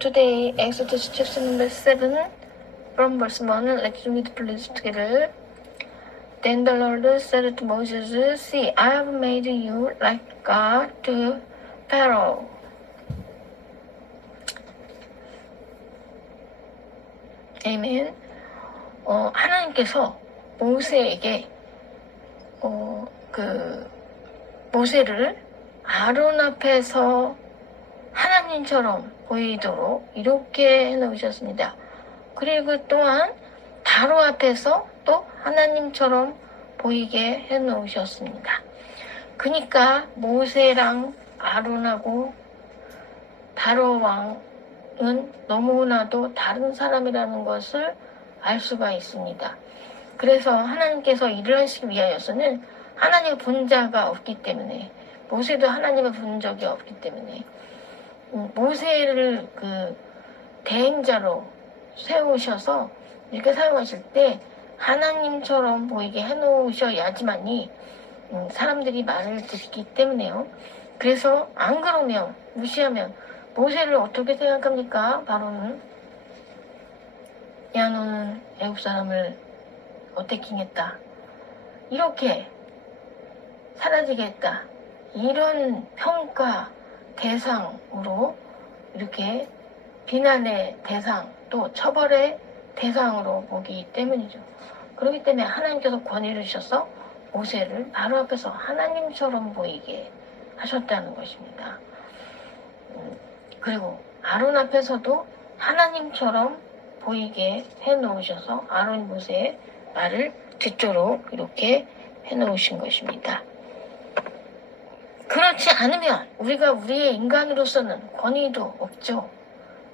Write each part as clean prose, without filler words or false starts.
Today, Exodus chapter number 7, from verse 1, let's read please together. Then the Lord said to Moses, See, I have made you like God to Pharaoh. 아멘. 하나님께서 모세에게 모세를 아론 앞에서 하나님처럼 보이도록 이렇게 해놓으셨습니다. 그리고 또한 바로 앞에서 또 하나님처럼 보이게 해놓으셨습니다. 그러니까 모세랑 아론하고 바로 왕은 너무나도 다른 사람이라는 것을 알 수가 있습니다. 그래서 하나님께서 일을 하시기 위하여서는 하나님의 본 자가 없기 때문에, 모세도 하나님을 본 적이 없기 때문에 모세를 대행자로 세우셔서 이렇게 사용하실 때 하나님처럼 보이게 해놓으셔야지만이 사람들이 말을 듣기 때문에요. 그래서 안 그러면, 무시하면 모세를 어떻게 생각합니까? 바로는 야, 너는 애국 사람을 어태킹했다, 이렇게 사라지게 했다, 이런 평가 대상으로, 이렇게 비난의 대상, 또 처벌의 대상으로 보기 때문이죠. 그렇기 때문에 하나님께서 권위를 주셔서 모세를 바로 앞에서 하나님처럼 보이게 하셨다는 것입니다. 그리고 아론 앞에서도 하나님처럼 보이게 해놓으셔서 아론 모세의 말을 듣도록 이렇게 해놓으신 것입니다. 그렇지 않으면 우리가 우리의 인간으로서는 권위도 없죠.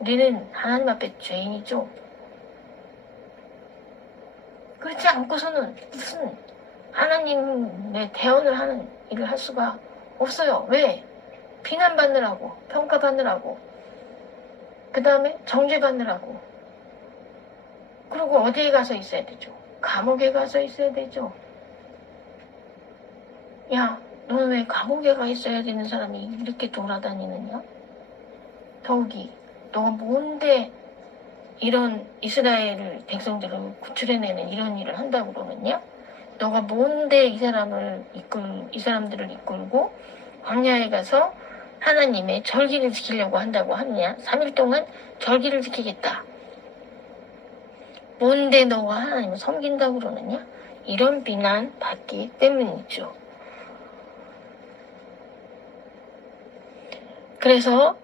우리는 하나님 앞에 죄인이죠. 그렇지 않고서는 무슨 하나님의 대언을 하는 일을 할 수가 없어요. 왜? 비난받느라고, 평가받느라고, 그 다음에 정죄받느라고. 그리고 어디에 가서 있어야 되죠? 감옥에 가서 있어야 되죠. 야, 너는 왜 감옥에 가 있어야 되는 사람이 이렇게 돌아다니느냐? 더욱이 너가 뭔데 이런 이스라엘 백성들을 구출해내는 이런 일을 한다고 그러느냐? 너가 뭔데 이 사람들을 이끌고 광야에 가서 하나님의 절기를 지키려고 한다고 하느냐? 3일 동안 절기를 지키겠다. 뭔데 너가 하나님을 섬긴다고 그러느냐? 이런 비난 받기 때문이죠. 그래서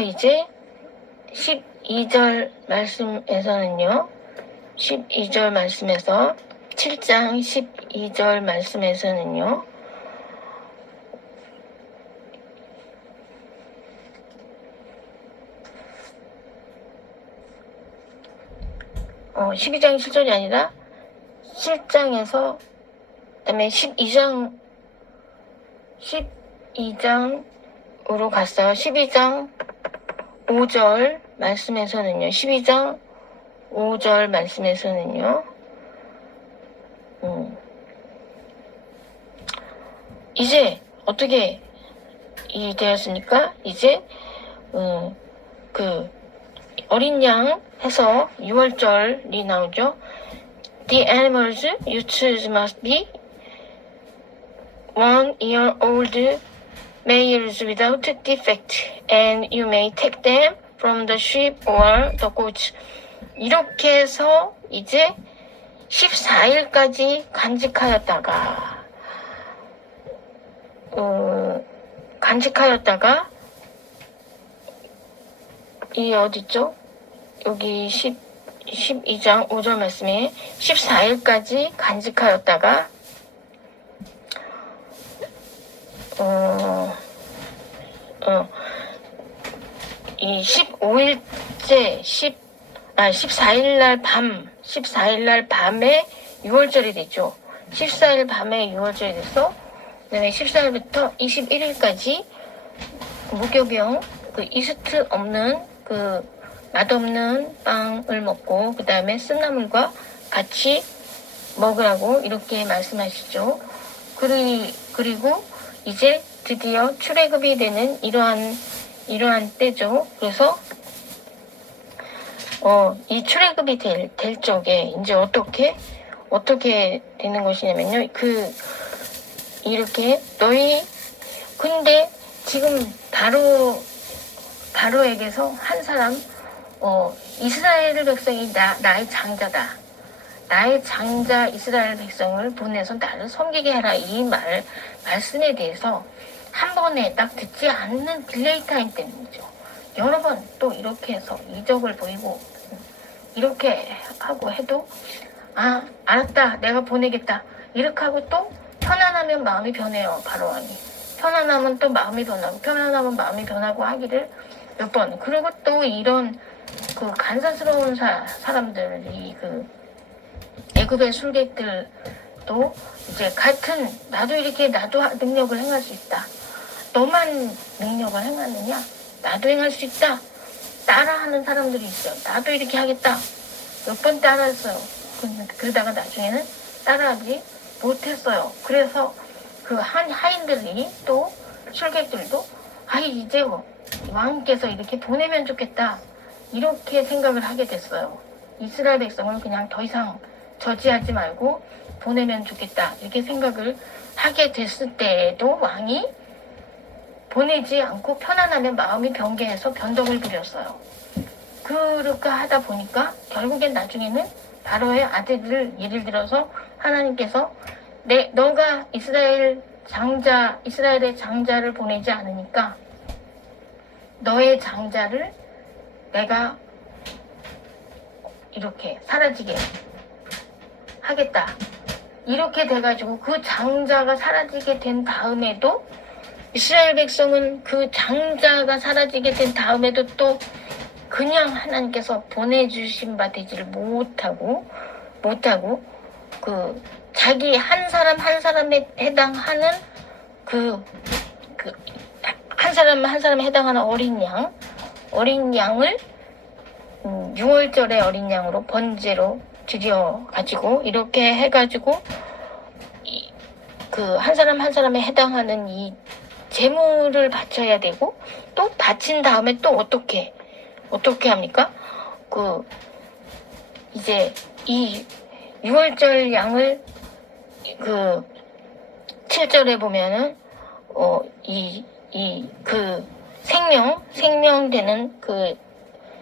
이제 12절 말씀에서는요, 12절 말씀에서 7장 12절 말씀에서는요, 12장이 7절이 아니라 7장에서 그다음에 12장으로 갔어요. 12장 5절 말씀에서는요, 12장 5절 말씀에서는요, 이제 어떻게 되었습니까? 이제 어린 양 해서 6월절이 나오죠. The animals you choose must be 1 year old males without defect, and you may take them from the sheep or the goats. 이렇게 해서 이제 14일까지 간직하였다가 이 어딨죠? 여기 12장 5절 말씀에 14일까지 간직하였다가 이 15일째 14일날 밤에 6월절이 되죠. 14일 밤에 6월절이 돼서 그다음에 14일부터 21일까지 무교병, 이스트 없는 맛없는 빵을 먹고 그 다음에 쓴나물과 같이 먹으라고 이렇게 말씀하시죠. 그리고 이제 드디어 출애굽이 되는 이러한 때죠. 그래서 이 출애굽이 될 적에 이제 어떻게 되는 것이냐면요. 이렇게 근데 지금 바로에게서 한 사람 이스라엘 백성이 나의 장자다. 나의 장자 이스라엘 백성을 보내서 나를 섬기게 하라. 이 말씀에 대해서 한 번에 딱 듣지 않는 딜레이 타임 때문이죠. 여러 번 또 이렇게 해서 이적을 보이고 이렇게 하고 해도 알았다. 내가 보내겠다. 이렇게 하고 또 편안하면 마음이 변해요. 바로왕이. 편안하면 또 마음이 변하고 편안하면 마음이 변하고 하기를 몇 번. 그리고 또 이런 간사스러운 사람들이 애굽의 술객들도 이제 같은 나도 능력을 행할 수 있다. 너만 능력을 행하느냐? 나도 행할 수 있다. 따라하는 사람들이 있어요. 나도 이렇게 하겠다. 몇 번 따라했어요. 그러다가 나중에는 따라하지 못했어요. 그래서 하인들이 또 술객들도 이제 왕께서 이렇게 보내면 좋겠다. 이렇게 생각을 하게 됐어요. 이스라엘 백성을 그냥 더 이상 저지하지 말고 보내면 좋겠다. 이렇게 생각을 하게 됐을 때에도 왕이 보내지 않고 편안하면 마음이 변개해서 변덕을 부렸어요. 그렇게 하다 보니까 결국엔 나중에는 바로의 아들을 예를 들어서 하나님께서 너가 이스라엘의 장자를 보내지 않으니까 너의 장자를 내가 이렇게 사라지게 하겠다. 이렇게 돼가지고 그 장자가 사라지게 된 다음에도 이스라엘 백성은 그 장자가 사라지게 된 다음에도 또 그냥 하나님께서 보내주신 바 되지를 못하고 자기 한 사람에 해당하는 한 사람에 해당하는 어린 양을 6월절의 어린 양으로 번제로 드려가지고 이렇게 해가지고 한 사람에 해당하는 이 제물을 바쳐야 되고 또 바친 다음에 또 어떻게 합니까? 이제 이 6월절 양을 7절에 보면은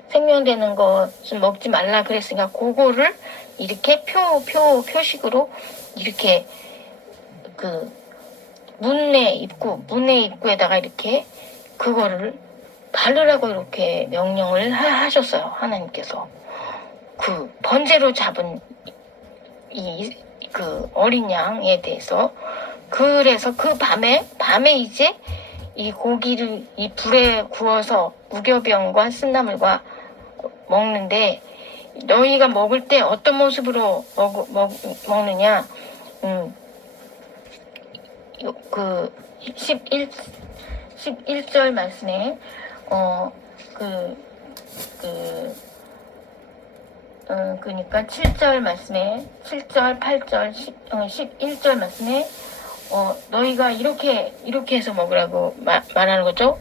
생명되는 것은 먹지 말라 그랬으니까 그거를 이렇게 표식으로 이렇게 문의 입구에다가 이렇게 그거를 바르라고 이렇게 명령을 하셨어요. 하나님께서 번제로 잡은 어린 양에 대해서. 그래서 밤에 이제 이 고기를 이 불에 구워서 무교병과 쓴나물과 먹는데 너희가 먹을 때 어떤 모습으로 먹느냐? 11절 말씀에 그러니까 7절 말씀에 7절 8절 11절 말씀에 너희가 이렇게 해서 먹으라고 말하는 거죠.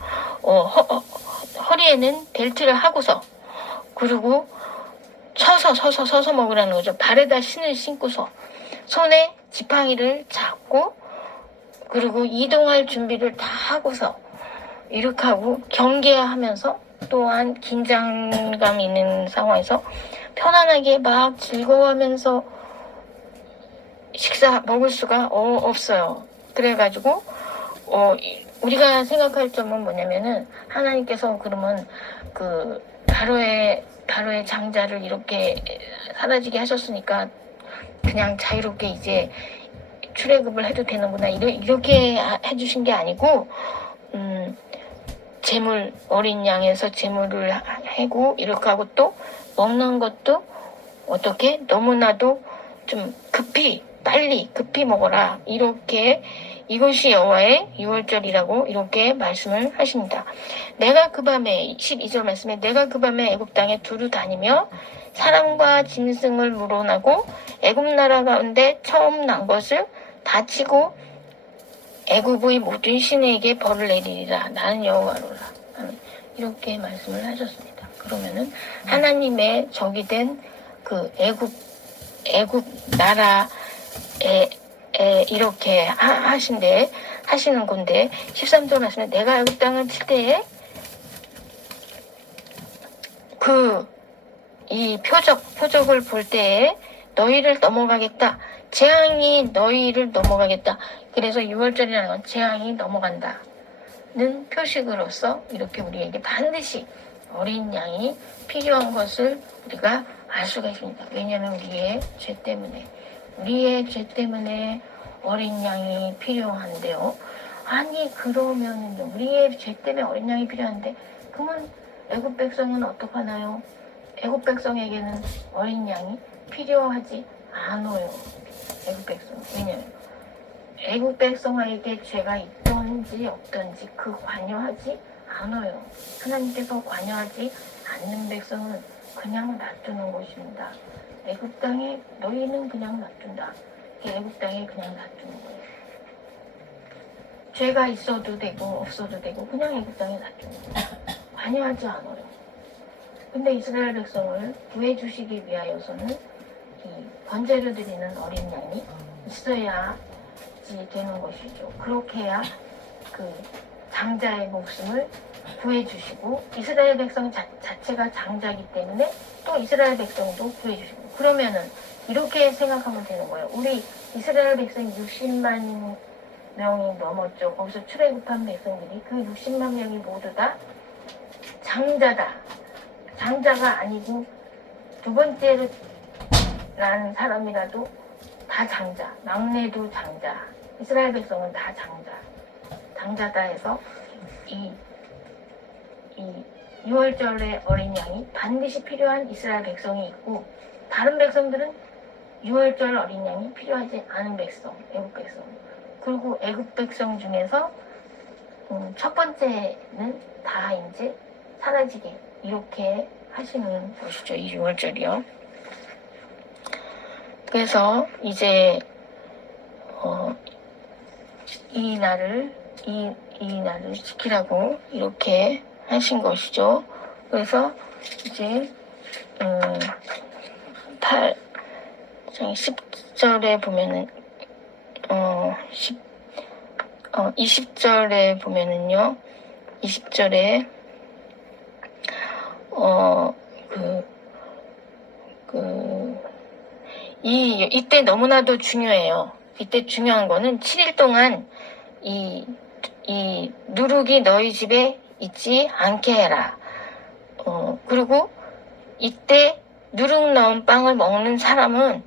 허리에는 벨트를 하고서 그리고 서서 먹으라는 거죠. 발에다 신을 신고서 손에 지팡이를 잡고 그리고 이동할 준비를 다 하고서 이렇게 하고 경계하면서 또한 긴장감 있는 상황에서 편안하게 막 즐거워하면서 먹을 수가 없어요. 그래가지고 우리가 생각할 점은 뭐냐면은 하나님께서 그러면 바로의 장자를 이렇게 사라지게 하셨으니까 그냥 자유롭게 이제 출애굽을 해도 되는구나 이렇게 해주신 게 아니고 어린 양에서 제물을 하고 이렇게 하고 또 먹는 것도 어떻게 너무나도 좀 빨리 급히 먹어라 이렇게 이것이 여호와의 유월절이라고 이렇게 말씀을 하십니다. 내가 그 밤에 12절 말씀에 내가 그 밤에 애굽 땅에 두루 다니며 사람과 짐승을 물어나고 애굽 나라 가운데 처음 난 것을 다치고 애굽의 모든 신에게 벌을 내리리라. 나는 여호와로라. 이렇게 말씀을 하셨습니다. 그러면은 하나님의 적이 된 그 애굽 나라에 이렇게 하시는 건데 13절 말씀에 내가 애굽 땅을 칠 때에 이 표적을 볼 때에 너희를 넘어가겠다. 재앙이 너희를 넘어가겠다. 그래서 6월절이라는 건 재앙이 넘어간다는 표식으로서 이렇게 우리에게 반드시 어린 양이 필요한 것을 우리가 알 수가 있습니다. 왜냐하면 우리의 죄 때문에 어린 양이 필요한데요. 아니 그러면은요, 우리의 죄 때문에 어린 양이 필요한데 그러면 애굽 백성은 어떡하나요? 애굽 백성에게는 어린 양이 필요하지 않아요. 애굽 백성. 왜냐하면 애굽 백성에게 죄가 있던지 없던지 관여하지 않아요. 하나님께서 관여하지 않는 백성은 그냥 놔두는 것입니다. 애굽 땅에 너희는 그냥 놔둔다. 애굽 땅에 그냥 놔두는 거예요. 죄가 있어도 되고 없어도 되고 그냥 애굽 땅에 놔두는 거예요. 관여하지 않아요. 근데 이스라엘 백성을 구해주시기 위하여서는 이 번제를 드리는 어린 양이 있어야지 되는 것이죠. 그렇게 해야 그 장자의 목숨을 구해주시고 이스라엘 백성 자체가 장자이기 때문에 또 이스라엘 백성도 구해주시고 그러면은 이렇게 생각하면 되는 거예요. 우리 이스라엘 백성이 60만 명이 넘었죠. 거기서 출애굽한 백성들이 그 60만 명이 모두 다 장자다. 장자가 아니고 두 번째로 난 사람이라도 다 장자. 막내도 장자. 이스라엘 백성은 다 장자다 해서 이 6월절의 어린 양이 반드시 필요한 이스라엘 백성이 있고 다른 백성들은 6월절 어린 양이 필요하지 않은 백성, 애굽 백성. 그리고 애굽 백성 중에서 첫 번째는 다 이제 사라지게 이렇게 하시는 것이죠. 이 6월절이요. 그래서 이제 이 날을 지키라고 이렇게 하신 것이죠. 그래서 이제 10절에 보면은 20절에 보면은요. 20절에 이때 너무나도 중요해요. 이때 중요한 거는 7일 동안 이 누룩이 너희 집에 있지 않게 해라. 그리고 이때 누룩 넣은 빵을 먹는 사람은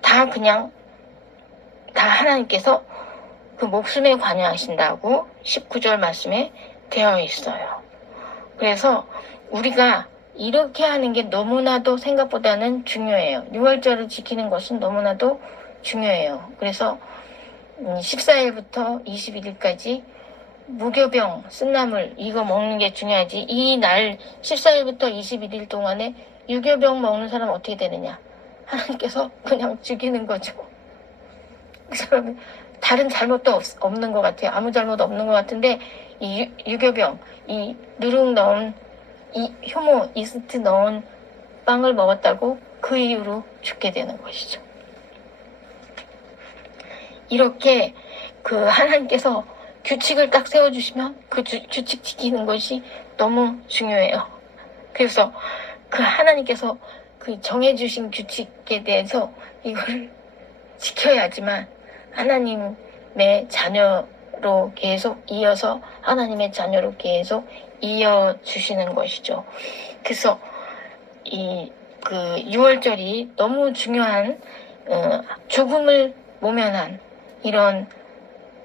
다 하나님께서 그 목숨에 관여하신다고 19절 말씀에 되어 있어요. 그래서 우리가 이렇게 하는 게 너무나도 생각보다는 중요해요. 6월절을 지키는 것은 너무나도 중요해요. 그래서 14일부터 21일까지 무교병, 쓴나물 이거 먹는 게 중요하지. 이 날 14일부터 21일 동안에 유교병 먹는 사람 어떻게 되느냐. 하나님께서 그냥 죽이는 거죠. 그 사람은 다른 잘못도 없는 것 같아요. 아무 잘못 없는 것 같은데 이 유교병, 이 누룩 넣은 이 효모, 이스트 넣은 빵을 먹었다고 그 이후로 죽게 되는 것이죠. 이렇게 그 하나님께서 규칙을 딱 세워주시면 그 규칙 지키는 것이 너무 중요해요. 그래서 그 하나님께서 그 정해주신 규칙에 대해서 이걸 지켜야지만 하나님의 자녀로 계속 이어서 하나님의 자녀로 계속 이어주시는 것이죠. 그래서 그 6월절이 너무 중요한 죽음을 모면한 이런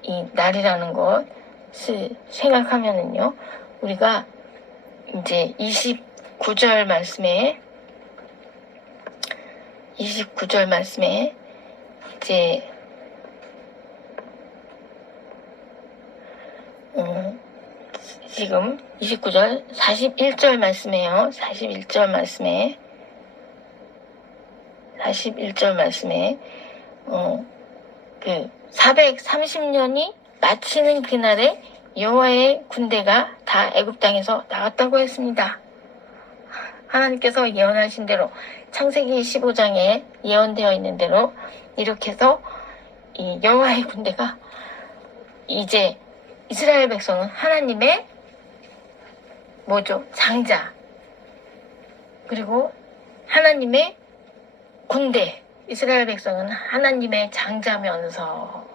이 날이라는 것을 생각하면은요, 우리가 이제 29절 말씀에 이제 지금 29절 41절 말씀에요. 41절 말씀에 그 430년이 마치는 그날에 여호와의 군대가 다 애굽 땅에서 나왔다고 했습니다. 하나님께서 예언하신 대로 창세기 15장에 예언되어 있는 대로 이렇게 해서 이 여호와의 군대가 이제 이스라엘 백성은 하나님의 뭐죠? 장자, 그리고 하나님의 군대, 이스라엘 백성은 하나님의 장자면서,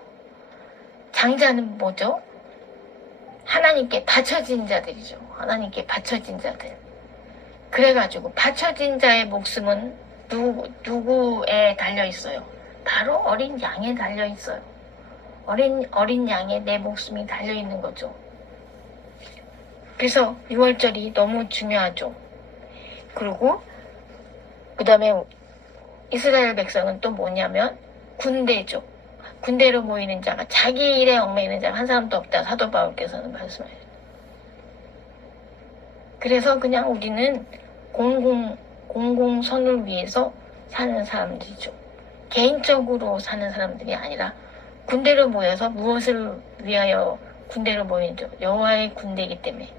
장자는 뭐죠? 하나님께 바쳐진 자들이죠. 하나님께 바쳐진 자들. 그래가지고 바쳐진 자의 목숨은 누구에 달려 있어요? 바로 어린 양에 달려 있어요. 어린 양에 내 목숨이 달려 있는 거죠. 그래서 6월절이 너무 중요하죠. 그리고 그 다음에 이스라엘 백성은 또 뭐냐면 군대죠. 군대로 모이는 자가 자기 일에 얽매이는 자가 한 사람도 없다. 사도 바울께서는 말씀하셨어요. 그래서 그냥 우리는 공공선을 위해서 사는 사람들이죠. 개인적으로 사는 사람들이 아니라 군대로 모여서 무엇을 위하여 군대로 모이죠? 여호와의 군대이기 때문에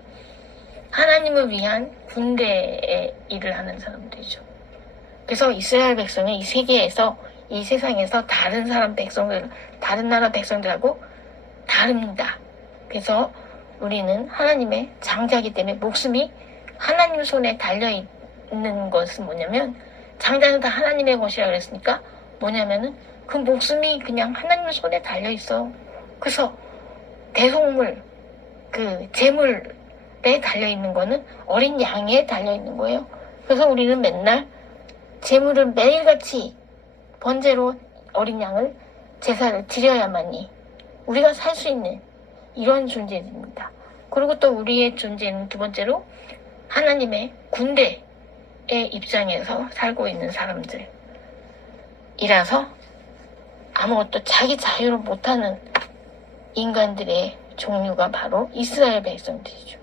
하나님을 위한 군대의 일을 하는 사람들이죠. 그래서 이스라엘 백성은 이 세계에서, 이 세상에서 다른 나라 백성들하고 다릅니다. 그래서 우리는 하나님의 장자이기 때문에 목숨이 하나님 손에 달려있는 것은 뭐냐면, 장자는 다 하나님의 것이라 그랬으니까 뭐냐면은 그 목숨이 그냥 하나님 손에 달려있어. 그래서 대속물, 그 제물에 달려있는 거는 어린 양에 달려있는 거예요. 그래서 우리는 맨날 제물을 매일같이 번제로 어린 양을 제사를 드려야만이 우리가 살 수 있는 이런 존재입니다. 그리고 또 우리의 존재는 두 번째로 하나님의 군대의 입장에서 살고 있는 사람들이라서 아무것도 자기 자유로 못하는 인간들의 종류가 바로 이스라엘 백성들이죠.